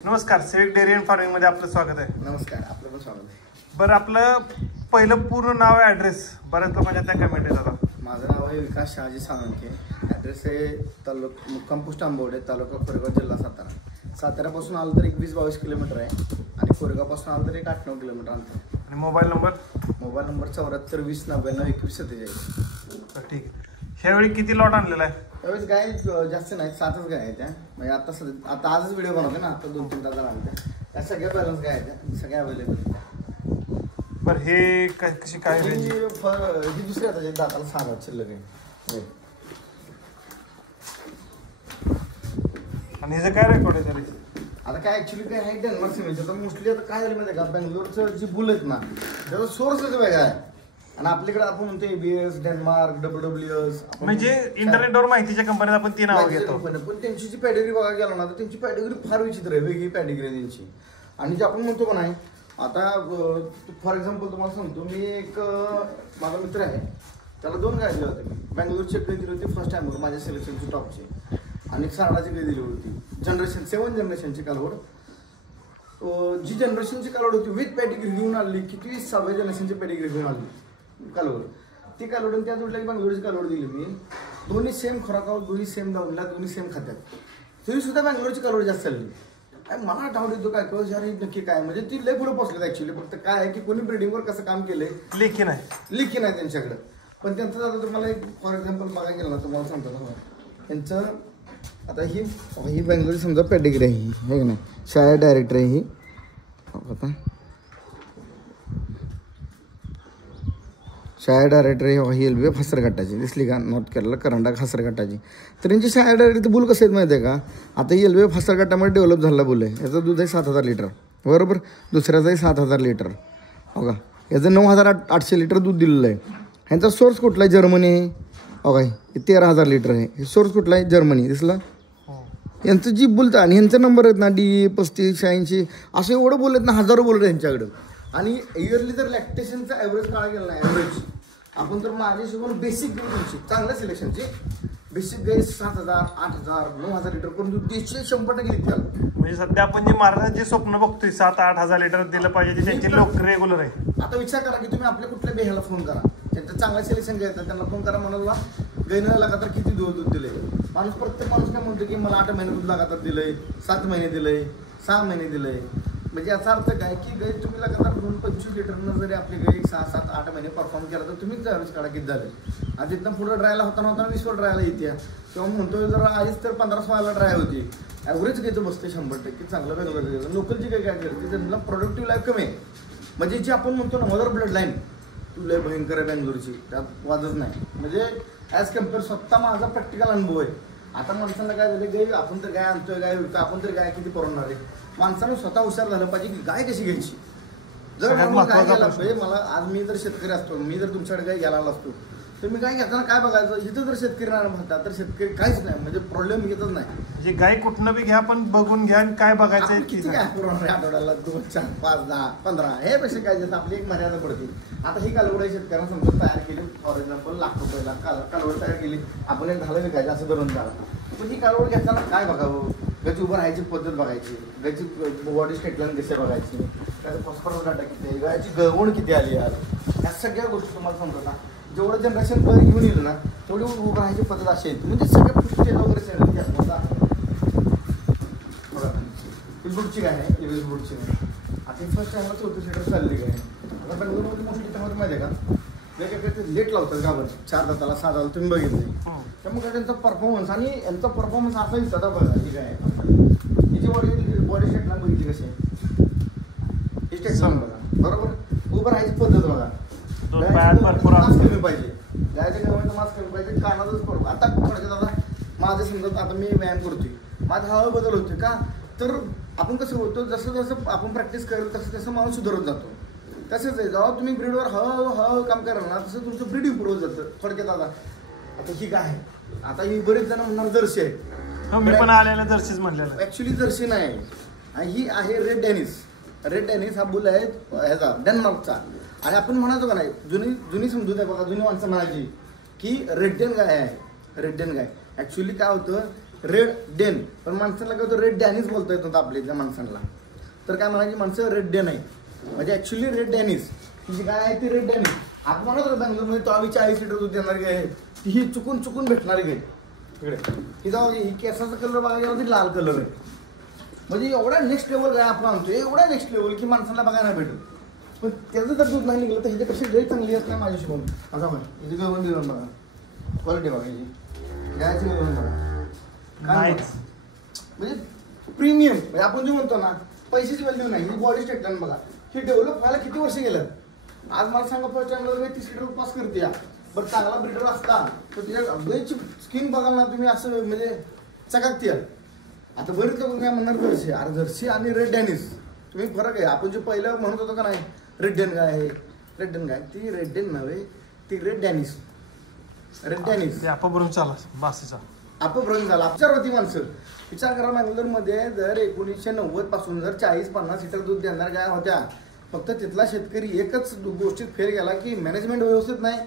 नमस्कार, civic dairy and farming मध्ये आपलं स्वागत आहे. नमस्कार, आपलं पण स्वागत आहे. बरं, आपलं पहिलं पूर्ण नाव आहे, ॲड्रेस बऱ्याच लोकांच्या त्या कमेंट येतात. माझं नाव आहे विकास शहाजी साळुंखे. ॲड्रेस आहे मुक्काम पोस्ट आंबवडे, तालुका कोरेगाव, जिल्हा सातारा. साताऱ्यापासून आलं तर 21-22 किलोमीटर आहे आणि कोरेगावपासून आलं तर 8-9 किलोमीटर अंतर. आणि मोबाईल नंबर 74 20 99 21 47. ठीक आहे. ह्यावेळी किती लॉट आणलेला आहे? त्यावेळेस गाय जास्त नाही, 7च गाय आहेत त्या. म्हणजे आता आजच व्हिडिओ बनवते ना, आता 2-3 तास आणते. त्या सगळ्या बॅलन्स गाय आहेत त्या, सगळ्या अवेलेबल. बरं, हे कशी काय ही दुसरी आता दाताला 6 शिल्लक आहे. आणि ह्याचं काय रेकॉर्ड आहे तरी? आता काय ऍक्च्युली काय आहे डेन्मार्क सिमेंटचं, तर मोस्टली आता काय झालं माहिती आहे का, बेंगलोरचं जी बुल आहेत ना त्याचा सोर्सच वेगळा आहे. आणि आपल्याकडे आपण म्हणतो ABS, डेन्मार्क, WWS, म्हणजे इंटरनेटवर माहितीच्या कंपनीत आपण ती नावं घेतो. पण त्यांची जी पॅडेगरी बघायला गेलो ना, तर त्यांची पॅडेगरी फार विचित्र आहे, वेगळी पॅडेगरी आहे त्यांची. आणि जे आपण म्हणतो का नाही, आता फॉर एक्झाम्पल तुम्हाला सांगतो, मी एक माझा मित्र आहे, त्याला 2 गाय दिल्या होत्या. मी बँगलोरची एक गाय दिली होती फर्स्ट टाइमवर माझ्या सिलेक्शनची टॉपची, आणि एक सारडाची गाय दिली होती जनरेशन 7 जनरेशनची कालवड. जी जनरेशनची कालवड होती विथ पॅडेगरी घेऊन आली, किती 6व्या जनरेशनची पॅडेगरी घेऊन आली कालवड. ती कालवड त्या जोडल्या बँगलोरची कालवड दिली मी. दोन्ही सेम खोराकावर, दोन्ही सेम दावणीला, दोन्ही सेम खात्यात. तरी सुद्धा बँगलोरची कालवड जास्त चालली. मला डाऊट येतो काय कळस यार नक्की काय, म्हणजे ती लय पुढे पोचलेत ऍक्च्युली. फक्त काय आहे की कोणी ब्रिडिंगवर कसं काम केलंय, लेखी नाही त्यांच्याकडे. पण त्यांचं आता तुम्हाला एक फॉर एक्झाम्पल बघायला गेलं ना, तुम्हाला सांगतो ना त्यांचं. आता ही बँगलोरची समजा पॅडेगरी आहे, हे नाही शाळा डायरेक्टर आहे ही. आता शाळा डायरेक्टर ही LB फसरघट्टाची दिसली का, नॉट केरला करंडा फसरघट्टाची. तर यांची शाळा डायरेक्टर बुल कसं आहेत माहिती आहे का, आता ही LB फसरघट्टामध्ये डेव्हलप झालेला बुल आहे. याचं दूध आहे 7000 लिटर बरोबर, दुसऱ्याचं आहे 7000 लिटर. हो का, याचं 9800 लिटर दूध दिलेलं आहे. ह्यांचा सोर्स कुठला आहे? जर्मनी आहे. हो काय, हे 13000 लिटर आहे. हे सोर्स कुठला आहे? जर्मनी. दिसला यांचं जी बोलतं. आणि ह्यांचा नंबर आहेत ना D 35 86 असं एवढं बोलत ना, हजारो बोलत यांच्याकडं. आणि इयरली जर लॅक्टेशनचा ॲव्हरेज काढा गेला ना, ॲव्हरेज आपण तर माझ्या शिकून बेसिक गायची चांगल्या सिलेक्शनची बेसिक गाय 7000 8000 9000 लिटर पर्यंत देशी 100% घेतील. म्हणजे सध्या आपण जे मार्केट जे स्वप्न बघतोय 7-8 हजार लिटर दिलं पाहिजे, त्यांची लोक रेग्युलर आहे. आता विचार करा की तुम्ही आपल्या कुठल्या बेह्याला फोन करा, त्यांचं चांगलं सिलेक्शन घ्यायचं, त्यांना फोन करा, म्हणाला गायनं लगातार किती दूध दिले. प्रत्येक माणूस काय म्हणतो की मला 8 महिने दूध लगातार दिलंय, 7 महिने दिलंय, 6 महिने दिलंय. म्हणजे याचा अर्थ काय की गाय तुम्ही लगातार 25 लिटरनं जरी आपली गाय 6-7-8 महिने परफॉर्म केला तर तुम्हीच ॲव्हरेज काढा किती झाले. आणि तिथनं पुढं ड्रायला होताना 20वर ड्रायला येते, किंवा म्हणतो जर आधीच तर 15-16ला ड्राय होती. ॲव्हरेज घ्यायचं बसते 100% चांगलं वेगळं घ्यायचं. लोकलची काय करते त्यांना प्रोडक्टिव्ह लाईफ कमी आहे. म्हणजे जी आपण म्हणतो ना मदर ब्लड लाईन तुला भयंकर आहे बँगलोरची, त्यात वादच नाही. म्हणजे ॲज कम्पेअर स्वतः माझा प्रॅक्टिकल अनुभव आहे. आता माणसांना काय झालं, गाय आपण तर गाय आणतोय, गाय विकतो, आपण तर गाय किती परवडणार आहे. माणसानं स्वतः हुशार झालं पाहिजे की गाय कशी घ्यायची. जर गाय घ्यायला पाहिजे, मला आज मी जर शेतकरी असतो, मी जर तुमच्याकडे गाय घ्यायला असतो, तर मी गाय घेताना काय बघायचं, इथं जर शेतकरी नाही म्हणतात तर शेतकरी काहीच नाही, म्हणजे प्रॉब्लेम येतच नाही. म्हणजे गाय कुठनं बी घ्या, पण बघून घ्या काय बघायचं किती काय पुरवणार आठवड्याला 2, 4, 5, 10, 15 हे पैसे काय देतात, आपली एक मर्यादा पडते. आता ही कालवड शेतकऱ्यांना समजा तयार केली, फॉर एक्झाम्पल ₹1,00,000 कालवड तयार केली, आपण एक झालं विकायचं असं धरून झालं. पण ही कालवड घेताना काय बघावं, गायची उभं राहायची पद्धत बघायची, गायची बॉडी स्टेटलाईन कसे बघायची, त्याचा फॉस्फरस डाटा किती आहे, गायची गळवण किती आली यार, ह्या सगळ्या गोष्टी तुम्हाला समजतात. जेवढं जनरेशन पर घेऊन येईल ना तेवढी उभं राहायची पद्धत अशी आहे. म्हणजे सगळ्या पुढचे वगैरे ही बुडची काय आहे, एवढी बुडची नाही. आता फर्स्ट टाइमला 34 लिटर चालली काय. आता बेंगलोरमध्ये मोस्टली त्यामध्ये माहिती आहे का, वेगवेगळे लेट लावतात गावात 4 दाताला 6 दाताला तुम्ही बघितले. त्यामुळे त्यांचा परफॉर्मन्स आणि यांचा परफॉर्मन्स असा दिसतात बघा. ठीक आहे, हिची बॉडी स्टेटला बघितली कशी आहे, ही स्टेटला बघा बरोबर, उभं राहायची पद्धत बघा. मास्क कमी पाहिजे, गायच्या गव्हाचा मास्क कमी पाहिजे, कानातच करू. आता थोडक्यात आता माझं समजा आता मी व्यायाम करतोय, माझा हळू बदल होतोय का, तर आपण कसं होतो, जसं जसं आपण प्रॅक्टिस करत तसं तसं माणूस सुधारत जातो. तसंच आहे, जेव्हा तुम्ही ब्रीडवर हळूहळू काम कराल ना तसं तुमचं ब्रीड इम्प्रूव्ह होत जातं. थोडक्यात आता ही काय आहे, आता ही बरेच जण म्हणणार जर्सी आहे, मी पण आलेला जर्सीच म्हणलेलं. ऍक्च्युली जर्सी नाही, ही आहे रेड डॅनिस. रेड डॅनिस हा बुल आहे ह्याचा डेन्मार्कचा. आणि आपण म्हणायचो का नाही, जुनी समजूत आहे बघा, जुनी माणसं म्हणायची की रेड्डेन गाय आहे, रेड्डेन गाय. ॲक्च्युली काय होतं, रेड डेन, पण माणसाला काय होतं रेड डॅनिस बोलता येत नव्हतं आपल्या इथल्या माणसांना. तर काय म्हणायची माणसं रेड डेन आहे, म्हणजे ॲक्च्युली रेड डॅनिस जी काय आहे ती रेड डॅनिस. आपण म्हणत होतो बँगलोरमध्ये तो आम्ही 40 लिटर दूध देणारी गाय आहे, ती ही चुकून भेटणारी गाय इकडे. ही जाऊ ही केसाचा कलर बघायला गेला ती लाल कलर आहे. म्हणजे एवढा नेक्स्ट लेवल गाय आपण आणतो, एवढा नेक्स्ट लेवल की माणसाला बघायला भेटेल. पण त्याचं जर दूध नाही निघलं तर ह्याच्यापेक्षा गाय चांगली असणार माझ्या शिकून. आता बघा हिची गवळण बिवळण बघा, क्वालिटी बघा हिची गायची गवळण बघा, काय म्हणजे प्रीमियम. म्हणजे आपण जे म्हणतो ना पैशाची व्हॅल्यू नाही, ही बॉडी स्ट्रक्चर बघा. ही डेव्हलप व्हायला किती वर्ष गेलं. आज मला सांगा फर्स्ट टाइमला 30 लिटर पास करते या, बरं चांगला ब्रिडर असता तर तिच्या गायची स्किन बघाल ना तुम्ही असं म्हणजे चकाकते. आता बरेच लोक काय म्हणणार जर्सी, अरे जर्सी आणि रेड डॅनिस तुम्ही फरक आहे. आपण जे पहिलं म्हणत होतो का नाही रेड डेन गाय आहे, रेड डेन गाय, ती रेड डेन नव्हे, ती रेड डॅनिस. रेड डॅनिस आपण चाला बासीचा अपभ्रंश झाला. अपचार होती माणसं. विचार करा बँगलोरमध्ये जर 1990 पासून जर 40-50 लिटर दूध देणार गाय होत्या, फक्त तिथला शेतकरी एकच गोष्टीत फेर गेला की मॅनेजमेंट व्यवस्थित नाही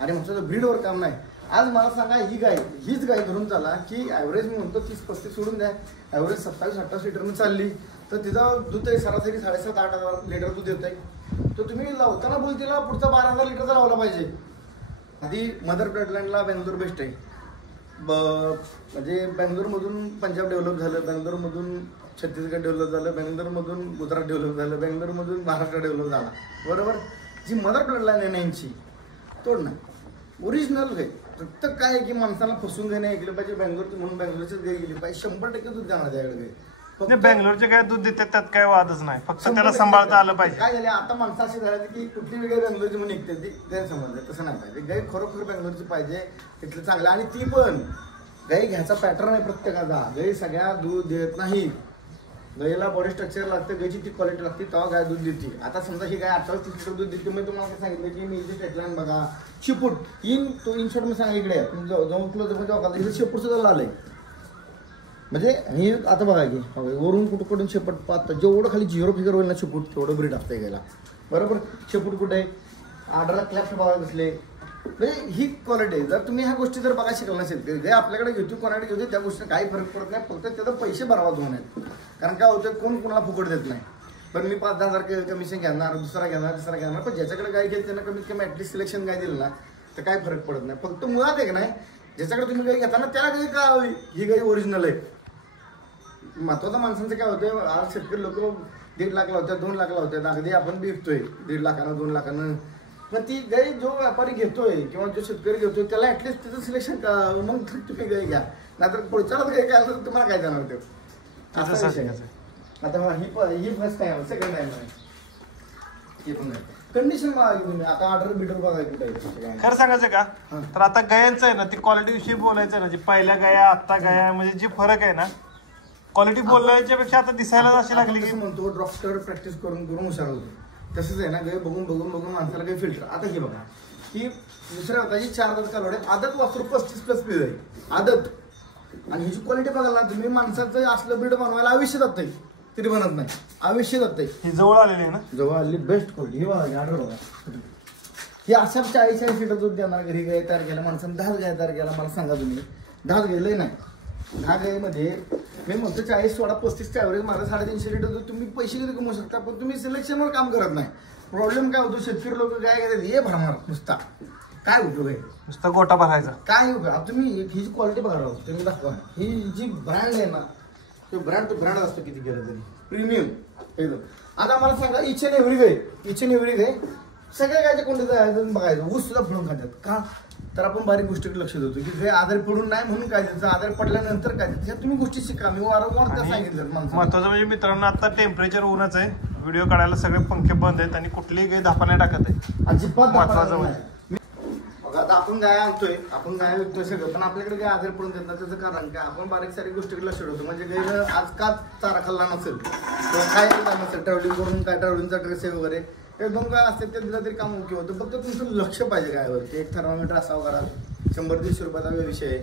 आणि म्हणतो ब्रीडवर काम नाही. आज मला सांगा हीच गाय धरून चाला की ॲव्हरेज मी म्हणतो 30-35 सोडून द्या, ॲव्हरेज 27-28 लिटरनं चालली तर तिथं दूध आहे सरासरी 7,500-8,000 लिटर दूध येत आहे. तर तुम्ही लावताना बोलतीला पुढचा 12,000 लिटरचा लावला पाहिजे. आधी मदर ब्लडलाईनला बेंगलोर बेस्ट आहे. म्हणजे बेंगलोरमधून पंजाब डेव्हलप झालं, बेंगलोरमधून छत्तीसगड डेव्हलप झालं, बेंगलोरमधून गुजरात डेव्हलप झालं, बेंगलोरमधून महाराष्ट्र डेव्हलप झाला, बरोबर. जी मदर ब्लडलाईन आहे ना यांची तोड नाही, ओरिजिनल गाय. प्रत्येक काय आहे की माणसाला फसवून घेणे ऐकलं पाहिजे. बेंगलोरचं म्हणून बेंगलोरचीच गाय गेली पाहिजे. 100% दूध जाणार त्याकडे गाय. बेंगलोरचे काय दूध देतात त्यात काय वादच नाही, फक्त त्याला सांभाळता आलं पाहिजे. काय झाले आता माणसं अशी झाली की कुठली गाय बेंगलोरची म्हणून निघते ती गैरसमज आहे. तसं नाही पाहिजे. गाय खरोखर बेंगलोरची पाहिजे, तिथलं चांगलं. आणि ती पण गाय घ्यायचा पॅटर्न आहे प्रत्येकाचा. गाय सगळ्या दूध देत नाही. गायला बॉडी स्ट्रक्चर लागतं, गायची ती क्वालिटी लागते तेव्हा गाय दूध देते. आता समजा ही गाय 28-30 लिटर दूध देते, मी तुम्हाला काय सांगितलं की मी इथे स्टेटलाईन बघा शिपूट इन शॉर्ट मी सांगा इकडे जाऊन क्लोज शेपूट सुद्धा लाल आहे. म्हणजे ही आता बघा की वरून कुठून शेपट पाहता जेवढं खाली 0 फिगर होईल ना शेपूट तेवढं ब्रीड असतं गेला, बरोबर. शेपूट कुठे आहे, आर्डरला क्लॅप्स बघा कसले. म्हणजे ही क्वालिटी आहे. जर तुम्ही ह्या गोष्टी जर बघा शिकला नसेल तर जे आपल्याकडे घेतो कोणाकडे घेतो त्या गोष्टी काही फरक पडत नाही, फक्त त्याचं पैसे बरबाद होऊ नयेत. कारण काय होतं कोण कोणाला फुकट देत नाही. पण मी 5-10,000 कमिशन घेणार, दुसरा घेणार, तिसरा घेणार, पण ज्याच्याकडे गाय घेत त्यांना कमीत कमी ॲटलिस्ट सिलेक्शन गाय दिलं ना तर काय फरक पडत नाही. फक्त मुळात आहे नाही ज्याच्याकडे तुम्ही गाय घेता ना त्याला गाय का हवी, ही गाय ओरिजिनल आहे. महत्वाचं माणसांचं काय होतं, आज शेतकरी लोक 1.5 लाख लावतात, 2 लाख लावतात. अगदी आपण बी विकतोय 1.5 लाखानं 2 लाखानं. पण ती गाय जो व्यापारी घेतोय किंवा जो शेतकरी घेतोय त्याला ऍटलिस्ट त्याचं सिलेक्शन का मग तुम्ही गाय घ्या, नाहीतर पुढच्याला गाय काय तर तुम्हाला काय जाणार ते. आता ही फर्स्ट टाइम सेकंड टाइम आहे हे पण कंडिशन बघा तुम्ही. आता ऑर्डर बिटर बघा कुठे. खरं सांगायचं का तर आता गायांचं आहे ना ती क्वालिटी विषयी बोलायचं आहे ना, जी पहिल्या गाया आता गाया म्हणजे जी फरक आहे ना क्वालिटी बोलण्याच्या पेक्षा आता दिसायला अशी लागली की म्हणतो डॉक्टर प्रॅक्टिस करून हुशार होतो. तसंच आहे ना गाय बघून माणसाला काही फिल्टर. आता हे बघा ही दुसऱ्या होताची 4 दात कालवडे आदत वासरू 35+ पीज आहे आदत. आणि ह्याची क्वालिटी बघायला ना तुम्ही माणसाचं असलं ब्रीड बनवायला आयुष्य जात आहे तरी बनत नाही, आयुष्य जात आहे. ही जवळ आलेली आहे ना, जवळ आलेली बेस्ट क्वालिटी. हे बघा ऑर्डर बघा ही अशा 40-40 लिटर दूध देणार घरी गाय तयार केला माणसानं. 10 गाय तयार केला. मला सांगा तुम्ही 10 गेलंय नाही 10 गायीमध्ये मी म्हणतो 40 सोडा 35च्या ॲव्हरेज मला 350 लिटर दूध तुम्ही पैसे कधी कमवू शकता, पण तुम्ही सिलेक्शनवर काम करत नाही. प्रॉब्लेम काय होतो, शेतकरी लोक काय घेतात हे भरणार नुसता, काय उपयोग आहे नुसता गोटा भरायचा काय उपयोग. तुम्ही ही जी क्वालिटी बघा राहतो तुम्ही दाखवा. ही जी ब्रँड आहे ना तो ब्रँड असतो किती केलं तरी प्रीमियम एकदम. आता मला सांगा इच अँड एव्हरी गाय सगळ्या गायच्या कोणत्या बघायचं ऊस सुद्धा फुडून खातात का, तर आपण बारीक गोष्टीकडे लक्ष देतो की जे आजारी पडून नाही म्हणून काय द्यायचं, आजारी पडल्यानंतर काय द्यायचं, ह्या तुम्ही गोष्टी शिका. मी वारंवार त्या सांगितलं. महत्वाचं म्हणजे मित्रांनो आता टेम्परेचर ऊनच आहे, व्हिडिओ काढायला सगळे पंखे बंद आहेत आणि कुठलीही गाय धापा नाही टाकत आहे अजिबात. महत्वाचं म्हणजे आता आपण गाय आणतोय आपण गाय विकतोय सगळं, पण आपल्याकडे गाय आजारी पडून देत नाही. त्याचं कारण काय, आपण बारीक सारी गोष्टीकडे लक्ष ठेवतो. म्हणजे गायनं आज का चारा खाल्ला नसेल किंवा काय नसेल, ट्रॅव्हलिंग करून काय ट्रॅव्हलिंगचा ड्रेस आहे वगैरे 1-2 गाय असते ते दिला तरी काम ओके होतं. फक्त तुमचं लक्ष पाहिजे गायवरती. एक थर्मामीटर असावं करा. 100-150 रुपयाचा विषय आहे.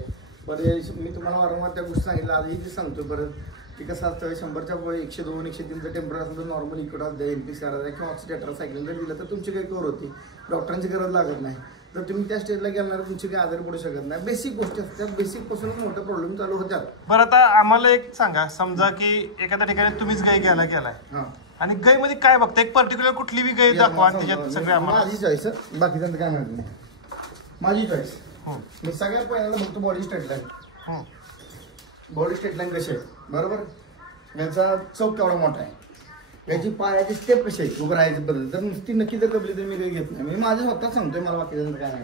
परत मी तुम्हाला वारंवार त्या गोष्टी सांगितलं, आजही ते सांगतो परत की कसं असतं 100च्या पुढे 102-103चं टेम्परेचर असेल तर नॉर्मल इकडं द्या, NPCR द्या किंवा ऑक्सिडेटर सायक्लिन जर दिलं तर तुमची काही कवर होती, डॉक्टरांची गरज लागत नाही. तर तुम्ही त्या स्टेजला गेल्यावर तुमची काही आजारी पडू शकत नाही. बेसिक गोष्टी असतात, बेसिक पासूनच मोठे प्रॉब्लेम चालू होतात. बरं आता आम्हाला एक सांगा, समजा की एखाद्या ठिकाणी तुम्हीच गाय घ्यायला गेलाय हा आणि गाय मध्ये काय बघता, एक पर्टिक्युलर कुठली बी गाय दाखवा आणि त्याच्यात सगळे आम्हाला. माझी चॉईस, बाकीच्यांचं काय माहिती नाही. माझी चॉईस, हं, मी सगळ्यात पहिल्यांदा बघतो बॉडी स्ट्रेटलाईन. हं. बॉडी स्ट्रेटलाईन कशी आहे, बरोबर, याचा चौक केवढा मोठा आहे, याची पायाची स्टेप कशी आहे, उभं राहायची पद्धत. तर नुसती नक्की जर कबली तर मी काही घेत नाही. मी माझं स्वतः सांगतोय, मला बाकीच्यांचं काय नाही.